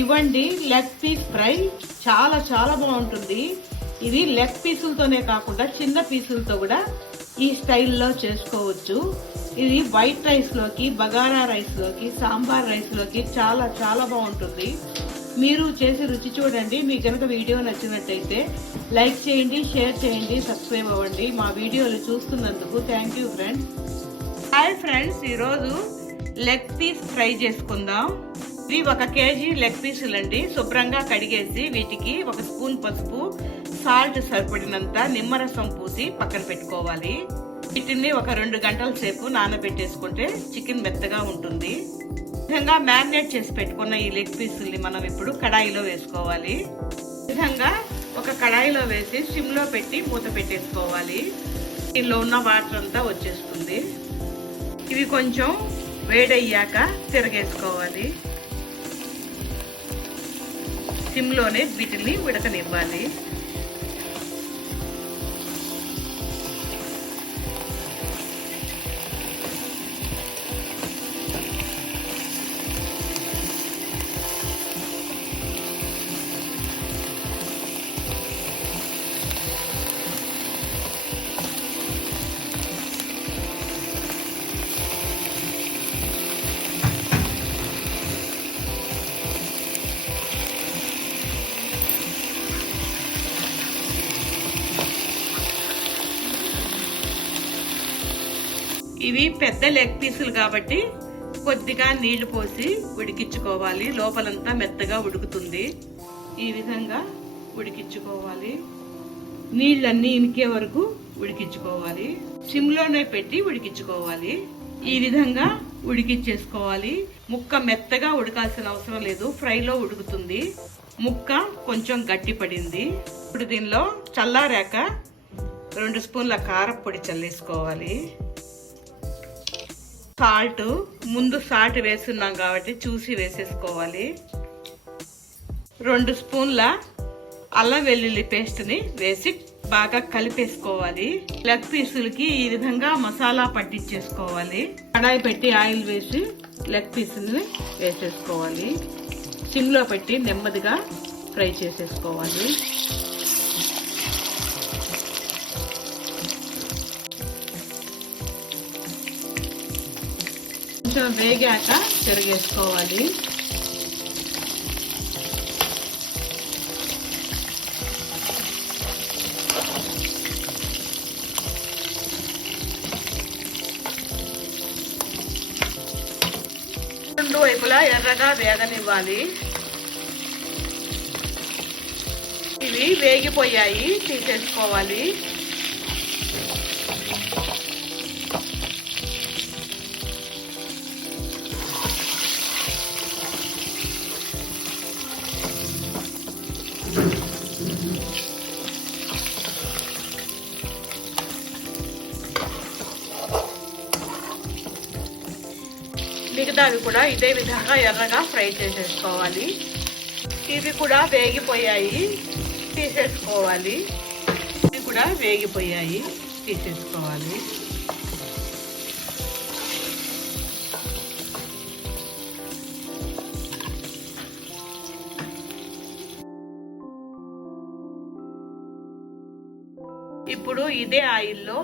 ఇవ్వండి leg piece fry చాలా చాలా బాగుంటుంది. ఇది లెగ్ పీసులతోనే కాకుండా చిన్న పీసులతో కూడా ఈ స్టైల్లో చేసుకోవచ్చు. ఇది వైట్ రైస్ లోకి, బగారా రైస్ లోకి, సాంబార్ రైస్ లోకి చాలా చాలా బాగుంటుంది. మీరు చేసి రుచి చూడండి. మీకు కనుక వీడియో నచ్చినట్టయితే లైక్ చేయండి, షేర్ చేయండి, సబ్స్క్రైబ్ అవ్వండి. మా వీడియోలు చూస్తున్నందుకు thank you friends. Hi friends, ఈరోజు లెగ్ పీస్ ఫ్రై చేసుకుందాం. ఇవి 1 కేజీ లెగ్ పీసులండి. శుభ్రంగా కడిగేసి వీటికి 1 స్పూన్ పసుపు, సాల్ట్ సరిపడినంత నిమ్మరసం పూసి పక్కన పెట్టుకోవాలి. వీటిని ఒక 2 గంటల సేపు నానబెట్టేసుకుంటే చికెన్ మెత్తగా ఉంటుంది. విధంగా మ్యారినేట్ చేసి పెట్టుకున్న ఈ లెగ్ పీసుల్ని మనం ఇప్పుడు కడాయిలో వేసుకోవాలి. విధంగా ఒక కడాయిలో వేసి సిమ్ లో పెట్టి మూత పెట్టేసుకోవాలి. దీనిలో ఉన్న వాటర్ అంతా వచ్చేస్తుంది. ఇవి కొంచెం వేడయ్యాక తిరగేసుకోవాలి. సిమ్లోనే వీటిని ఉడకనివ్వాలి. ఇవి పెద్ద లెగ్ పీసులు కాబట్టి కొద్దిగా నీళ్లు పోసి ఉడికించుకోవాలి. లోపలంతా మెత్తగా ఉడుకుతుంది. ఈ విధంగా ఉడికించుకోవాలి. నీళ్ళన్నీ ఇనికే వరకు ఉడికించుకోవాలి. సిమ్లోనే పెట్టి ఉడికించుకోవాలి. ఈ విధంగా ఉడికించేసుకోవాలి. ముక్క మెత్తగా ఉడకాల్సిన అవసరం లేదు, ఫ్రైలో ఉడుకుతుంది. ముక్క కొంచెం గట్టి పడింది. ఇప్పుడు దీనిలో చల్లారాక 2 స్పూన్ల కారపొడి చల్లేసుకోవాలి. సాల్ట్ ముందు సాల్ట్ వేస్తున్నాం కాబట్టి చూసి వేసేసుకోవాలి. 2 స్పూన్ల అల్లం వెల్లుల్లి పేస్ట్ని వేసి బాగా కలిపేసుకోవాలి. లెగ్ పీసులకి ఈ విధంగా మసాలా పట్టించేసుకోవాలి. కడాయి పెట్టి ఆయిల్ వేసి లెగ్ పీసుల్ని వేసేసుకోవాలి. సిమ్లో పెట్టి నెమ్మదిగా ఫ్రై చేసేసుకోవాలి. కొంచెం వేగాక తిరిగేసుకోవాలి. రెండు వైపులా ఎర్రగా వేగనివ్వాలి. ఇవి వేగిపోయాయి, తీసేసుకోవాలి. మిగతావి కూడా ఇదే విధంగా ఎర్రగా ఫ్రై చేసేసుకోవాలి. ఇవి కూడా వేగిపోయాయి, తీసేసుకోవాలి. ఇవి కూడా వేగిపోయాయి, తీసేసుకోవాలి. ఇప్పుడు ఇదే ఆయిల్లో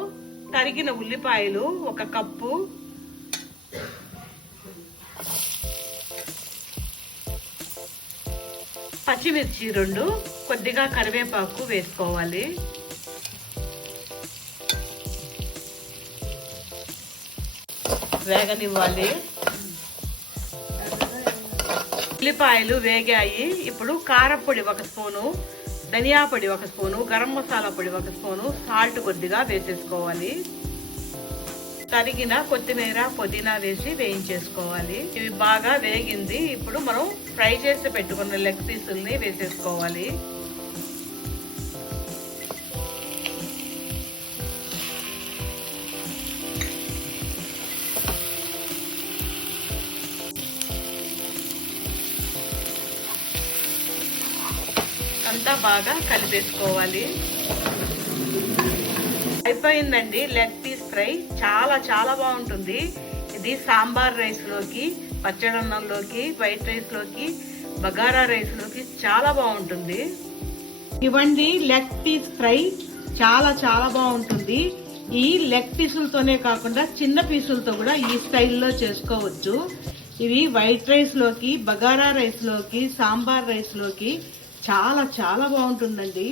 తరిగిన ఉల్లిపాయలు 1 కప్పు, పచ్చిమిర్చి 2, కొద్దిగా కరివేపాకు వేసుకోవాలి. వేగనివ్వాలి. ఉల్లిపాయలు వేగాయి. ఇప్పుడు కారపొడి 1 స్పూను, ధనియా పొడి 1 స్పూను, గరం మసాలా పొడి 1 స్పూను, సాల్ట్ కొద్దిగా వేసేసుకోవాలి. తరిగిన కొత్తిమీర, పుదీనా వేసి వేయించేసుకోవాలి. ఇవి బాగా వేగింది. ఇప్పుడు మనం ఫ్రై చేసి పెట్టుకున్న లెగ్ పీసుల్ని వేసేసుకోవాలి. అంతా బాగా కలిపేసుకోవాలి. అయిపోయిందండి లెగ్ పీస్ ఫ్రై. చాలా చాలా బాగుంటుంది. ఇది సాంబార్ రైస్ లోకి, పచ్చడన్నంలోకి, వైట్ రైస్ లోకి, బగారా రైస్ లోకి చాలా బాగుంటుంది. ఇవ్వండి లెగ్ పీస్ ఫ్రై, చాలా చాలా బాగుంటుంది. ఈ లెగ్ పీసులతోనే కాకుండా చిన్న పీసులతో కూడా ఈ స్టైల్లో చేసుకోవచ్చు. ఇవి వైట్ రైస్ లోకి, బగారా రైస్ లోకి, సాంబార్ రైస్ లోకి చాలా చాలా బాగుంటుందండి.